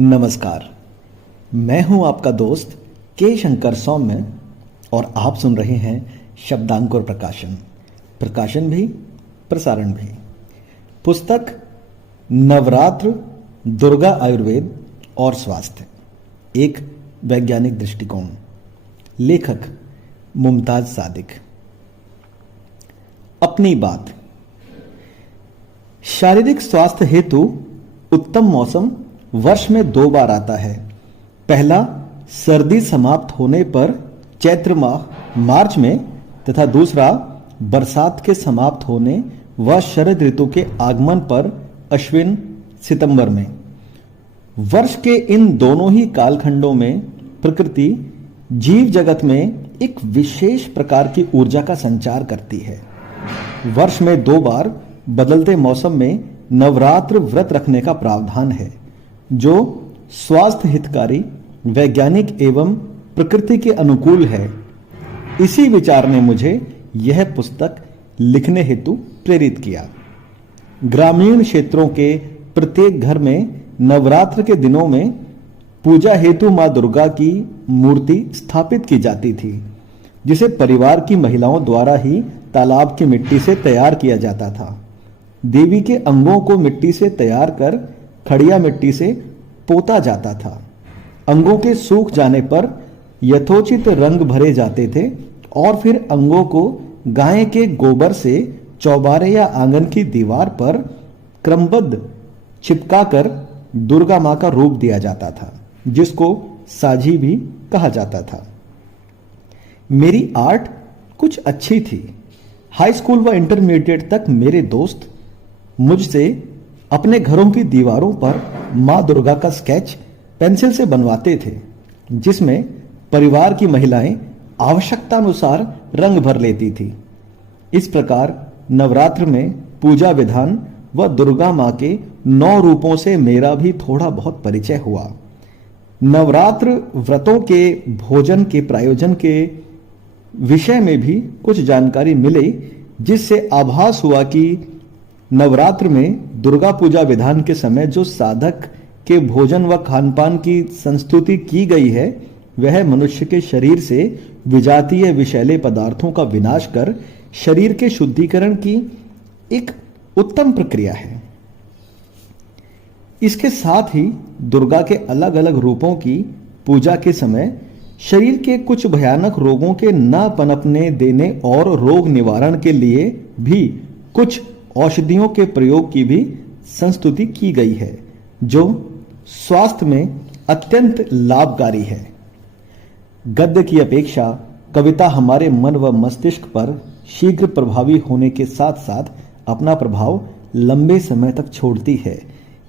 नमस्कार। मैं हूं आपका दोस्त के शंकर सौम्य और आप सुन रहे हैं शब्दांकुर प्रकाशन। प्रकाशन भी प्रसारण भी। पुस्तक नवरात्र, दुर्गा आयुर्वेद और स्वास्थ्य, एक वैज्ञानिक दृष्टिकोण। लेखक मुमताज सादिक। अपनी बात। शारीरिक स्वास्थ्य हेतु उत्तम मौसम वर्ष में 2 बार आता है। पहला सर्दी समाप्त होने पर चैत्र माह मार्च में तथा दूसरा बरसात के समाप्त होने व शरद ऋतु के आगमन पर अश्विन सितंबर में। वर्ष के इन दोनों ही कालखंडों में प्रकृति जीव जगत में एक विशेष प्रकार की ऊर्जा का संचार करती है। वर्ष में 2 बार बदलते मौसम में नवरात्र व्रत रखने का प्रावधान है, जो स्वास्थ्य हितकारी, वैज्ञानिक एवं प्रकृति के अनुकूल है। इसी विचार ने मुझे यह पुस्तक लिखने हेतु प्रेरित किया। ग्रामीण क्षेत्रों के प्रत्येक घर में नवरात्र के दिनों में पूजा हेतु मां दुर्गा की मूर्ति स्थापित की जाती थी, जिसे परिवार की महिलाओं द्वारा ही तालाब की मिट्टी से तैयार किया जाता था। देवी के अंगों को मिट्टी से तैयार कर खड़िया मिट्टी से पोता जाता था। अंगों के सूख जाने पर यथोचित रंग भरे जाते थे और फिर अंगों को गाय के गोबर से चौबारे या आंगन की दीवार पर क्रमबद्ध चिपकाकर दुर्गा मां का रूप दिया जाता था, जिसको साझी भी कहा जाता था। मेरी आर्ट कुछ अच्छी थी। हाई स्कूल व इंटरमीडिएट तक मेरे दोस्त मुझसे अपने घरों की दीवारों पर मां दुर्गा का स्केच पेंसिल से बनवाते थे, जिसमें परिवार की महिलाएं आवश्यकतानुसार रंग भर लेती थी। इस प्रकार नवरात्र में पूजा विधान व दुर्गा मां के 9 रूपों से मेरा भी थोड़ा बहुत परिचय हुआ। नवरात्र व्रतों के भोजन के प्रायोजन के विषय में भी कुछ जानकारी मिली, जिससे आभास हुआ कि नवरात्र में दुर्गा पूजा विधान के समय जो साधक के भोजन व खानपान की संस्तुति की गई है, वह मनुष्य के शरीर से विजातीय विषैले पदार्थों का विनाश कर शरीर के शुद्धिकरण की एक उत्तम प्रक्रिया है। इसके साथ ही दुर्गा के अलग अलग रूपों की पूजा के समय शरीर के कुछ भयानक रोगों के न पनपने देने और रोग निवारण के लिए भी कुछ औषधियों के प्रयोग की भी संस्तुति की गई है, जो स्वास्थ्य में अत्यंत लाभकारी है। गद्य की अपेक्षा कविता हमारे मन व मस्तिष्क पर शीघ्र प्रभावी होने के साथ साथ अपना प्रभाव लंबे समय तक छोड़ती है।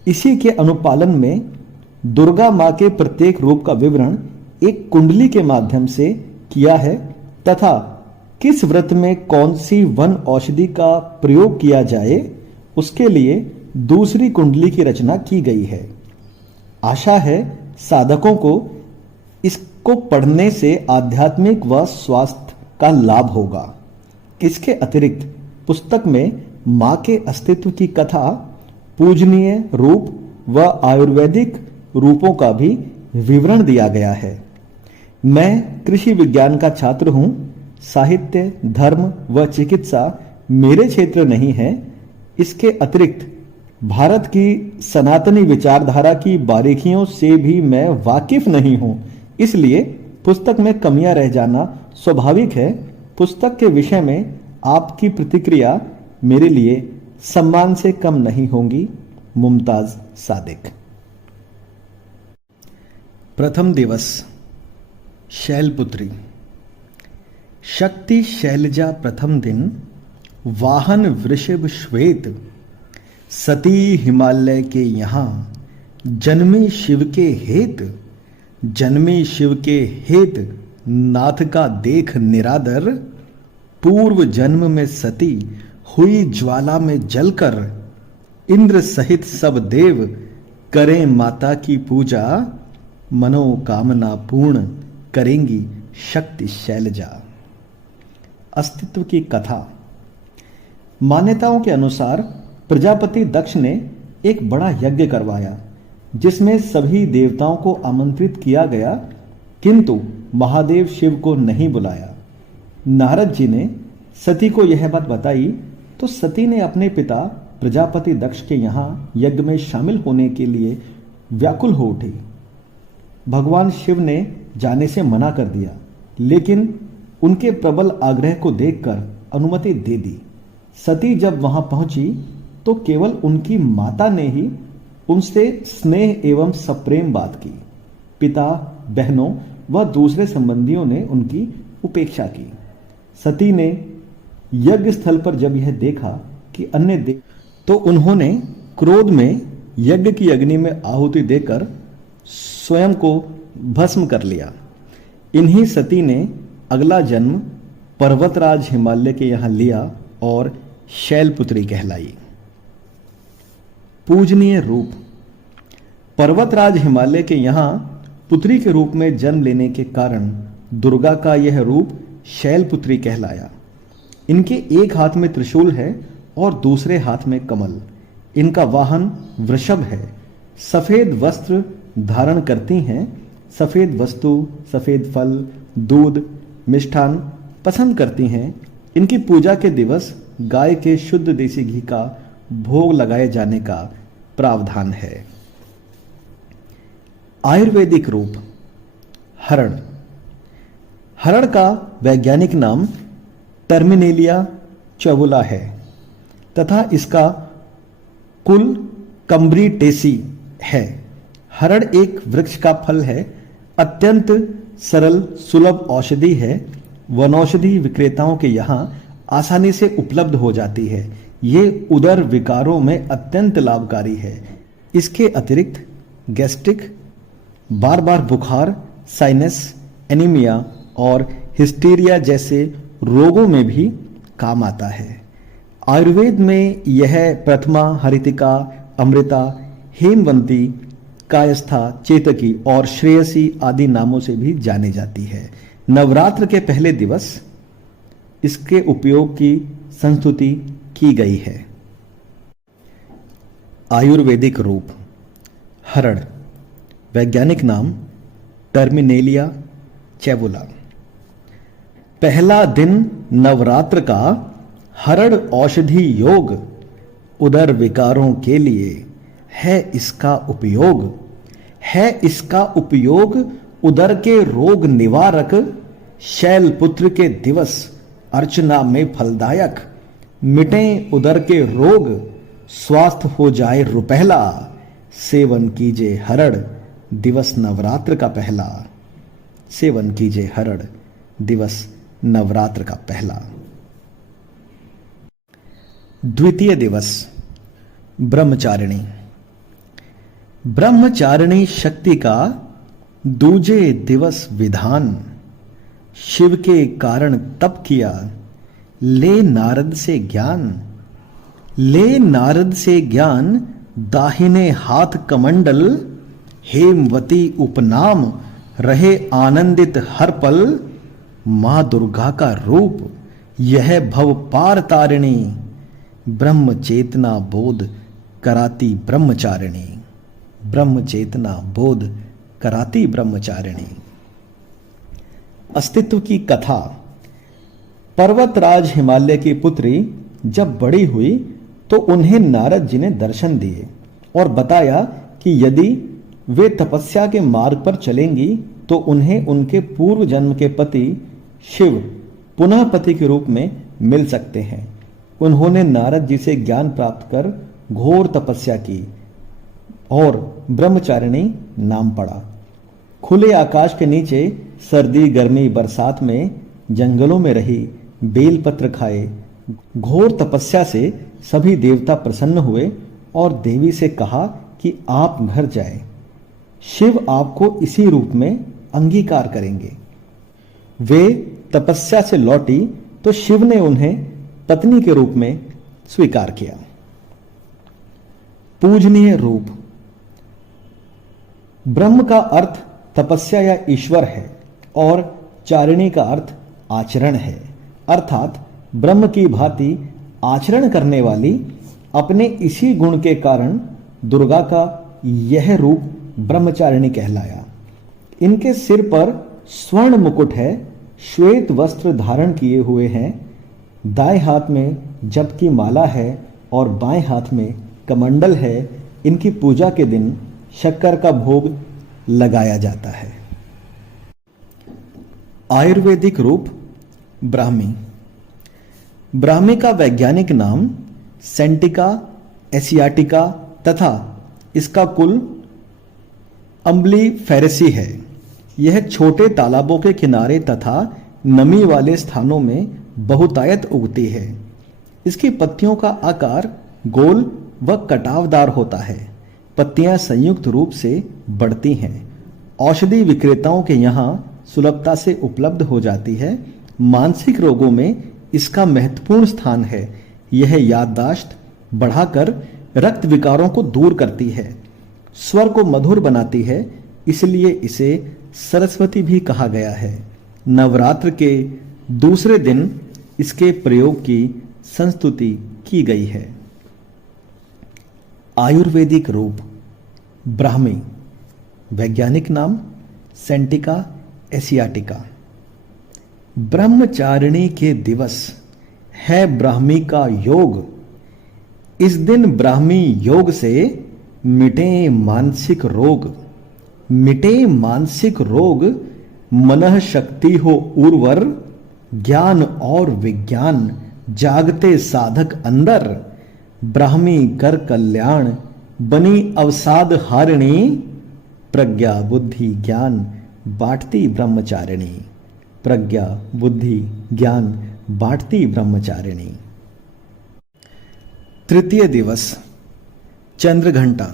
इसी के अनुपालन में दुर्गा मां के प्रत्येक रूप का विवरण एक कुंडली के माध्यम से किया है तथा किस व्रत में कौन सी वन औषधि का प्रयोग किया जाए, उसके लिए दूसरी कुंडली की रचना की गई है। आशा है साधकों को इसको पढ़ने से आध्यात्मिक व स्वास्थ्य का लाभ होगा। इसके अतिरिक्त पुस्तक में मां के अस्तित्व की कथा, पूजनीय रूप व आयुर्वेदिक रूपों का भी विवरण दिया गया है। मैं कृषि विज्ञान का छात्र हूं। साहित्य, धर्म व चिकित्सा मेरे क्षेत्र नहीं है। इसके अतिरिक्त भारत की सनातनी विचारधारा की बारीकियों से भी मैं वाकिफ नहीं हूं, इसलिए पुस्तक में कमियां रह जाना स्वाभाविक है। पुस्तक के विषय में आपकी प्रतिक्रिया मेरे लिए सम्मान से कम नहीं होंगी। मुमताज सादिक। प्रथम दिवस। शैलपुत्री। शक्ति शैलजा प्रथम दिन, वाहन वृषभ श्वेत, सती हिमालय के यहाँ, जन्मे शिव के हेत, जन्मे शिव के हेत, नाथ का देख निरादर, पूर्व जन्म में सती हुई ज्वाला में जलकर, इंद्र सहित सब देव करें माता की पूजा, मनोकामना पूर्ण करेंगी शक्ति शैलजा। अस्तित्व की कथा। मान्यताओं के अनुसार प्रजापति दक्ष ने एक बड़ा यज्ञ करवाया। जिसमें सभी देवताओं को आमंत्रित किया गया, किंतु महादेव शिव को नहीं बुलाया। नारद जी ने सती को यह बात बताई तो सती ने अपने पिता प्रजापति दक्ष के यहाँ यज्ञ में शामिल होने के लिए व्याकुल हो उठी। भगवान शिव ने जाने से मना कर दिया, लेकिन उनके प्रबल आग्रह को देखकर अनुमति दे दी। सती जब वहां पहुंची तो केवल उनकी माता ने ही उनसे स्नेह एवं सप्रेम बात की। पिता, बहनों व दूसरे संबंधियों ने उनकी उपेक्षा की। सती ने यज्ञ स्थल पर जब यह देखा कि अन्य देव, तो उन्होंने क्रोध में यज्ञ की अग्नि में आहुति देकर स्वयं को भस्म कर लिया। इन्हीं सती ने अगला जन्म पर्वतराज हिमालय के यहां लिया और शैलपुत्री कहलाई। पूजनीय रूप। पर्वतराज हिमालय के यहां पुत्री के रूप में जन्म लेने के कारण दुर्गा का यह रूप शैलपुत्री कहलाया। इनके एक हाथ में त्रिशूल है और दूसरे हाथ में कमल। इनका वाहन वृषभ है। सफेद वस्त्र धारण करती हैं। सफेद वस्तु, सफेद फल, दूध, मिष्ठान पसंद करती हैं। इनकी पूजा के दिवस गाय के शुद्ध देसी घी का भोग लगाए जाने का प्रावधान है। आयुर्वेदिक रूप। हरण। हरण का वैज्ञानिक नाम टर्मिनेलिया चौबुला है तथा इसका कुल कम्ब्रीटेसी है। हरण एक वृक्ष का फल है। अत्यंत सरल सुलभ औषधि है। वनौषधि विक्रेताओं के यहाँ आसानी से उपलब्ध हो जाती है। ये उदर विकारों में अत्यंत लाभकारी है। इसके अतिरिक्त गैस्ट्रिक, बार बार बुखार, साइनस, एनीमिया और हिस्टीरिया जैसे रोगों में भी काम आता है। आयुर्वेद में यह प्रथमा, हरितिका, अमृता, हेमवंती, कायस्था, चेतकी और श्रेयसी आदि नामों से भी जानी जाती है। नवरात्र के पहले दिवस इसके उपयोग की संस्तुति की गई है। आयुर्वेदिक रूप। हरण। वैज्ञानिक नाम टर्मिनेलिया चैबुला। पहला दिन नवरात्र का हरण औषधि योग उदर विकारों के लिए है। इसका उपयोग उदर के रोग निवारक शैलपुत्र के दिवस अर्चना में फलदायक। मिटें उदर के रोग, स्वास्थ्य हो जाए रुपहला। सेवन कीजिए हरण दिवस नवरात्र का पहला। सेवन कीजिए हरण दिवस नवरात्र का पहला। द्वितीय दिवस ब्रह्मचारिणी। ब्रह्मचारिणी शक्ति का दूजे दिवस विधान। शिव के कारण तप किया। ले नारद से ज्ञान दाहिने हाथ कमंडल। हेमवती उपनाम रहे आनंदित हर पल। मां दुर्गा का रूप यह भव पार तारिणी। ब्रह्म चेतना बोध कराती ब्रह्मचारिणी। ब्रह्म चेतना बोध कराती ब्रह्मचारिणी। अस्तित्व की कथा। पर्वतराज हिमालय की पुत्री जब बड़ी हुई तो उन्हें नारद जी ने दर्शन दिए और बताया कि यदि वे तपस्या के मार्ग पर चलेंगी तो उन्हें उनके पूर्व जन्म के पति शिव पुनः पति के रूप में मिल सकते हैं। उन्होंने नारद जी से ज्ञान प्राप्त कर घोर तपस्या की और ब्रह्मचारिणी नाम पड़ा। खुले आकाश के नीचे सर्दी, गर्मी, बरसात में जंगलों में रही, बेलपत्र खाए। घोर तपस्या से सभी देवता प्रसन्न हुए और देवी से कहा कि आप घर जाएं। शिव आपको इसी रूप में अंगीकार करेंगे। वे तपस्या से लौटी तो शिव ने उन्हें पत्नी के रूप में स्वीकार किया। पूजनीय रूप। ब्रह्म का अर्थ तपस्या या ईश्वर है और चारिणी का अर्थ आचरण है, अर्थात ब्रह्म की भांति आचरण करने वाली। अपने इसी गुण के कारण दुर्गा का यह रूप ब्रह्मचारिणी कहलाया। इनके सिर पर स्वर्ण मुकुट है, श्वेत वस्त्र धारण किए हुए हैं, दाएं हाथ में जप की माला है और बाएं हाथ में कमंडल है। इनकी पूजा के दिन शक्कर का भोग लगाया जाता है। आयुर्वेदिक रूप ब्राह्मी। ब्राह्मी का वैज्ञानिक नाम सेंटिका एशियाटिका तथा इसका कुल अम्बलीफेरेसी है। यह छोटे तालाबों के किनारे तथा नमी वाले स्थानों में बहुतायत उगती है। इसकी पत्तियों का आकार गोल व कटावदार होता है। पत्तियां संयुक्त रूप से बढ़ती हैं। औषधि विक्रेताओं के यहाँ सुलभता से उपलब्ध हो जाती है। मानसिक रोगों में इसका महत्वपूर्ण स्थान है। यह याददाश्त बढ़ाकर रक्त विकारों को दूर करती है, स्वर को मधुर बनाती है, इसलिए इसे सरस्वती भी कहा गया है। नवरात्र के दूसरे दिन इसके प्रयोग की संस्तुति की गई है। आयुर्वेदिक रूप ब्राह्मी, वैज्ञानिक नाम सेंटिका एशियाटिका। ब्रह्मचारिणी के दिवस है ब्राह्मी का योग। इस दिन ब्राह्मी योग से मिटे मानसिक रोग। मिटे मानसिक रोग, मनः शक्ति हो उर्वर, ज्ञान और विज्ञान जागते साधक अंदर। ब्राह्मी कर कल्याण, बनी अवसाद हारिणी, प्रज्ञा बुद्धि ज्ञान बांटती ब्रह्मचारिणी। प्रज्ञा बुद्धि ज्ञान बांटती ब्रह्मचारिणी। तृतीय दिवस चंद्रघंटा।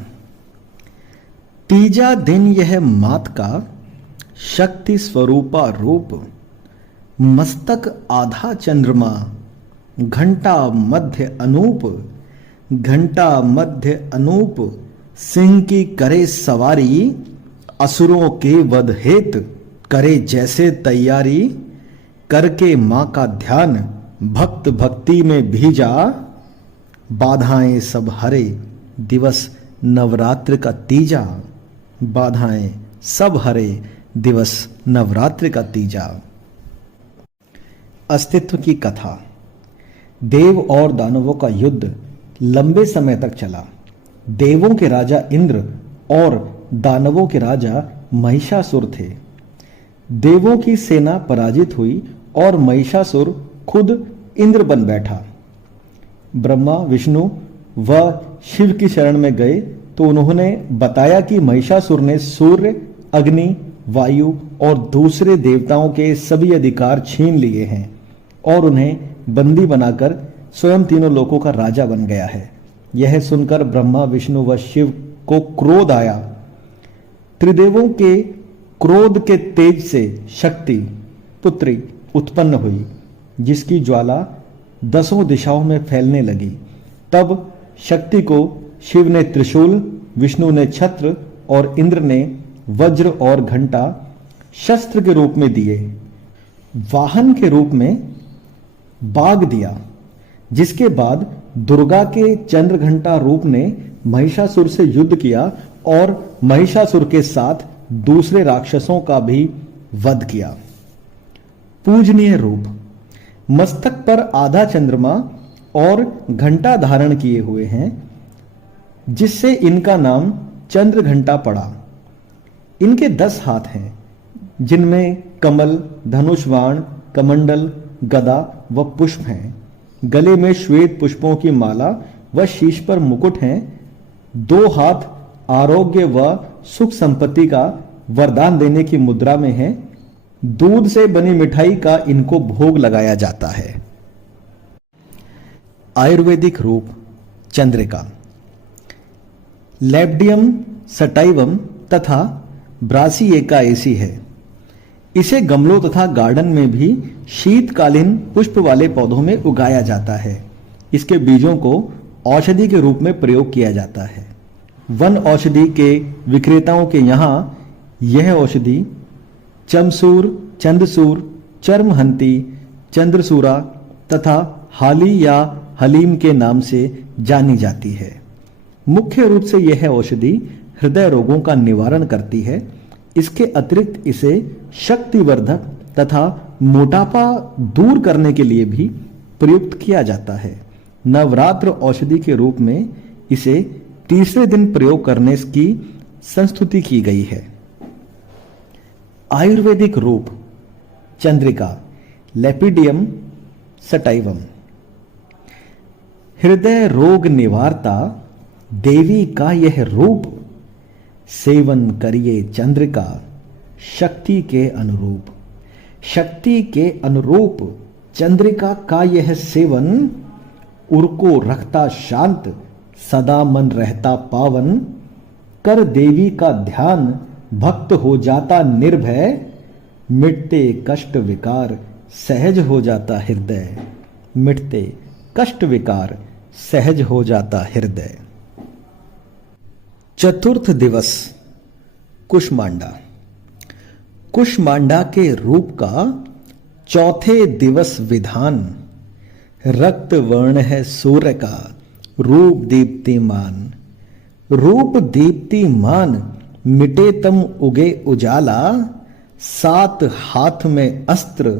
तीजा दिन यह मात का शक्ति स्वरूपा रूप। मस्तक आधा चंद्रमा, घंटा मध्य अनूप। घंटा मध्य अनूप, सिंह की करे सवारी। असुरों के वध हेत करे जैसे तैयारी। करके मां का ध्यान, भक्त भक्ति में भीजा। बाधाएं सब हरे, दिवस नवरात्र का तीजा। बाधाएं सब हरे, दिवस नवरात्र का तीजा। अस्तित्व की कथा। देव और दानवों का युद्ध लंबे समय तक चला। देवों के राजा इंद्र और दानवों के राजा महिषासुर थे। देवों की सेना पराजित हुई और महिषासुर खुद इंद्र बन बैठा। ब्रह्मा विष्णु व शिव की शरण में गए तो उन्होंने बताया कि महिषासुर ने सूर्य, अग्नि, वायु और दूसरे देवताओं के सभी अधिकार छीन लिए हैं और उन्हें बंदी बनाकर स्वयं तीनों लोकों का राजा बन गया है। यह सुनकर ब्रह्मा विष्णु व शिव को क्रोध आया। त्रिदेवों के क्रोध के तेज से शक्ति पुत्री उत्पन्न हुई, जिसकी ज्वाला 10 दिशाओं में फैलने लगी। तब शक्ति को शिव ने त्रिशूल, विष्णु ने छत्र और इंद्र ने वज्र और घंटा शस्त्र के रूप में दिए। वाहन के रूप में बाघ दिया, जिसके बाद दुर्गा के चंद्रघंटा रूप ने महिषासुर से युद्ध किया और महिषासुर के साथ दूसरे राक्षसों का भी वध किया। पूजनीय रूप। मस्तक पर आधा चंद्रमा और घंटा धारण किए हुए हैं, जिससे इनका नाम चंद्रघंटा पड़ा। इनके 10 हाथ हैं, जिनमें कमल, धनुष, बाण, कमंडल, गदा व पुष्प हैं। गले में श्वेत पुष्पों की माला व शीश पर मुकुट हैं। 2 हाथ आरोग्य व सुख संपत्ति का वरदान देने की मुद्रा में हैं। दूध से बनी मिठाई का इनको भोग लगाया जाता है। आयुर्वेदिक रूप चंद्रिका। लैब्डियम सटाइवम तथा ब्रासिएकाएसी है। इसे गमलों तथा गार्डन में भी शीतकालीन पुष्प वाले पौधों में उगाया जाता है। इसके बीजों को औषधि के रूप में प्रयोग किया जाता है। वन औषधि के विक्रेताओं के यहाँ यह औषधि चमसूर, चंदसूर, चर्महंती, चंद्रसूरा तथा हाली या हलीम के नाम से जानी जाती है। मुख्य रूप से यह औषधि हृदय रोगों का निवारण करती है। इसके अतिरिक्त इसे शक्तिवर्धक तथा मोटापा दूर करने के लिए भी प्रयुक्त किया जाता है। नवरात्र औषधि के रूप में इसे तीसरे दिन प्रयोग करने की संस्तुति की गई है। आयुर्वेदिक रूप चंद्रिका लेपिडियम सटाइवम। हृदय रोग निवारता देवी का यह रूप, सेवन करिए चंद्रिका शक्ति के अनुरूप। शक्ति के अनुरूप चंद्रिका का यह सेवन, उर को रखता शांत, सदा मन रहता पावन। कर देवी का ध्यान, भक्त हो जाता निर्भय, मिटते कष्ट विकार सहज हो जाता हृदय। मिटते कष्ट विकार सहज हो जाता हृदय। चतुर्थ दिवस कुष्मांडा। कुष्मांडा के रूप का चौथे दिवस विधान, रक्त वर्ण है सूर्य का, रूप दीप्तिमान। रूप दीप्तिमान, मिटे तम उगे उजाला। 7 हाथ में अस्त्र,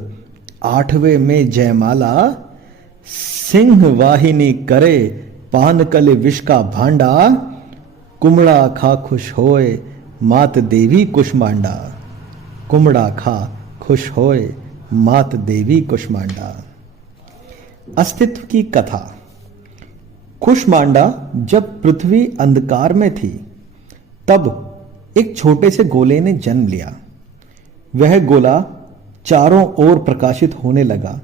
8वें में जयमाला। सिंह वाहिनी करे, पानकल विष का भांडा। कुमड़ा खा खुश होए, मात देवी कुष्मांडा। कुमड़ा खा खुश होए, मात देवी कुष्मांडा। अस्तित्व की कथा। कुष्मांडा जब पृथ्वी अंधकार में थी, तब एक छोटे से गोले ने जन्म लिया। वह गोला चारों ओर प्रकाशित होने लगा।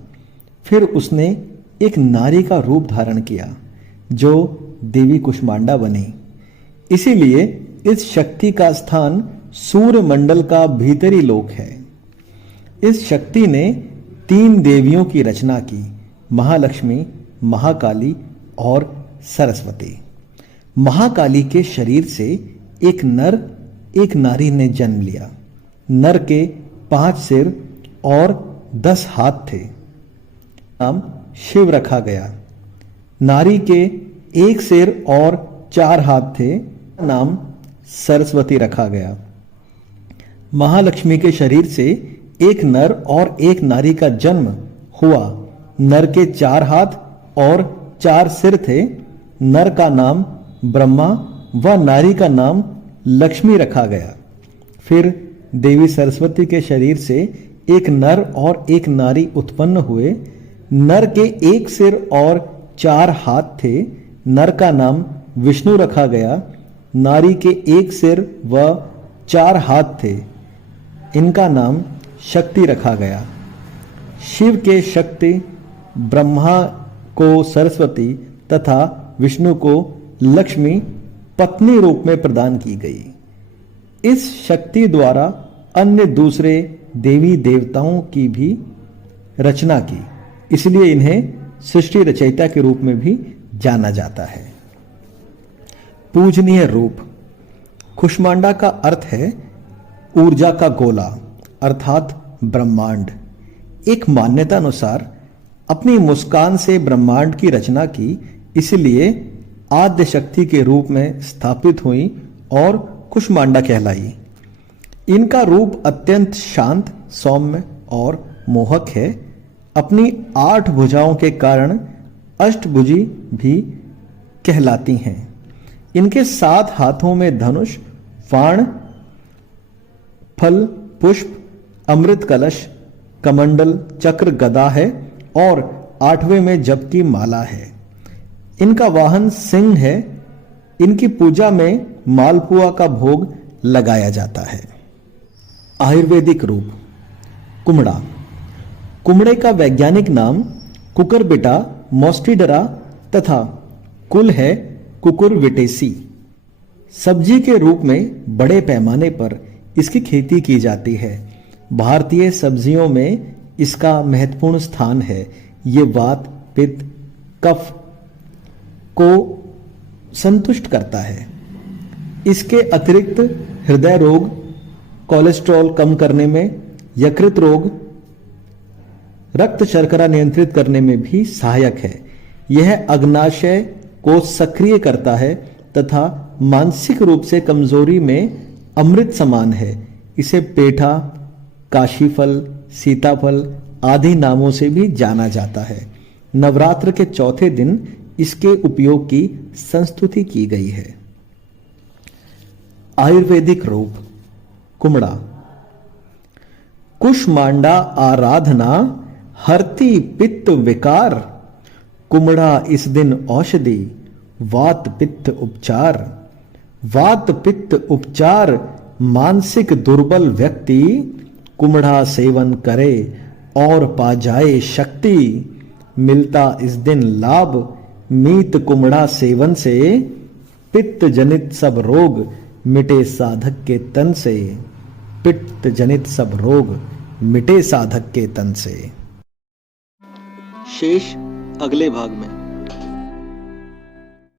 फिर उसने एक नारी का रूप धारण किया, जो देवी कुष्मांडा बनी। इसीलिए इस शक्ति का स्थान सूर्य मंडल का भीतरी लोक है। इस शक्ति ने 3 देवियों की रचना की, महालक्ष्मी, महाकाली और सरस्वती। महाकाली के शरीर से एक नर एक नारी ने जन्म लिया। नर के 5 सिर और 10 हाथ थे। नाम शिव रखा गया। नारी के 1 सिर और 4 हाथ थे। नाम सरस्वती रखा गया। महालक्ष्मी के शरीर से एक नर और एक नारी का जन्म हुआ। नर के 4 हाथ और 4 सिर थे। नर का नाम ब्रह्मा व नारी का नाम लक्ष्मी रखा गया। फिर देवी सरस्वती के शरीर से एक नर और एक नारी उत्पन्न हुए। नर के 1 सिर और 4 हाथ थे। नर का नाम विष्णु रखा गया। नारी के 1 सिर व 4 हाथ थे। इनका नाम शक्ति रखा गया। शिव के शक्ति, ब्रह्मा को सरस्वती तथा विष्णु को लक्ष्मी पत्नी रूप में प्रदान की गई। इस शक्ति द्वारा अन्य दूसरे देवी देवताओं की भी रचना की, इसलिए इन्हें सृष्टि रचयिता के रूप में भी जाना जाता है। पूजनीय रूप। कुष्मांडा का अर्थ है ऊर्जा का गोला अर्थात ब्रह्मांड। एक मान्यता अनुसार अपनी मुस्कान से ब्रह्मांड की रचना की, इसलिए आद्य शक्ति के रूप में स्थापित हुई और कुष्मांडा कहलाई। इनका रूप अत्यंत शांत, सौम्य और मोहक है। अपनी 8 भुजाओं के कारण अष्टभुजी भी कहलाती हैं। इनके 7 हाथों में धनुष, बाण, फल, पुष्प, अमृत कलश, कमंडल, चक्र, गदा है और 8वें में जप की माला है। इनका वाहन सिंह है। इनकी पूजा में मालपुआ का भोग लगाया जाता है। आयुर्वेदिक रूप। कुमड़ा। कुमड़े का वैज्ञानिक नाम कुकुरबिटा मोस्टिडरा तथा कुल है कुकुरविटेसी। सब्जी के रूप में बड़े पैमाने पर इसकी खेती की जाती है। भारतीय सब्जियों में इसका महत्वपूर्ण स्थान है। ये वात, पित्त, कफ को संतुष्ट करता है। इसके अतिरिक्त हृदय रोग, कोलेस्ट्रॉल कम करने में, यकृत रोग, रक्त शर्करा नियंत्रित करने में भी सहायक है। यह अग्नाशय को सक्रिय करता है तथा मानसिक रूप से कमजोरी में अमृत समान है। इसे पेठा, काशीफल, सीताफल आदि नामों से भी जाना जाता है। नवरात्र के चौथे दिन इसके उपयोग की संस्तुति की गई है। आयुर्वेदिक रूप कुमड़ा। कुष्मांडा आराधना हरती पित्त विकार। कुमड़ा इस दिन औषधि वात पित्त उपचार। वात पित्त उपचार मानसिक दुर्बल व्यक्ति कुमड़ा सेवन करे और पा जाए शक्ति। मिलता इस दिन लाभ मीत कुमड़ा सेवन से। पित्त जनित सब रोग मिटे साधक के तन से। पित्त जनित सब रोग मिटे साधक के तन से। शेष अगले भाग में।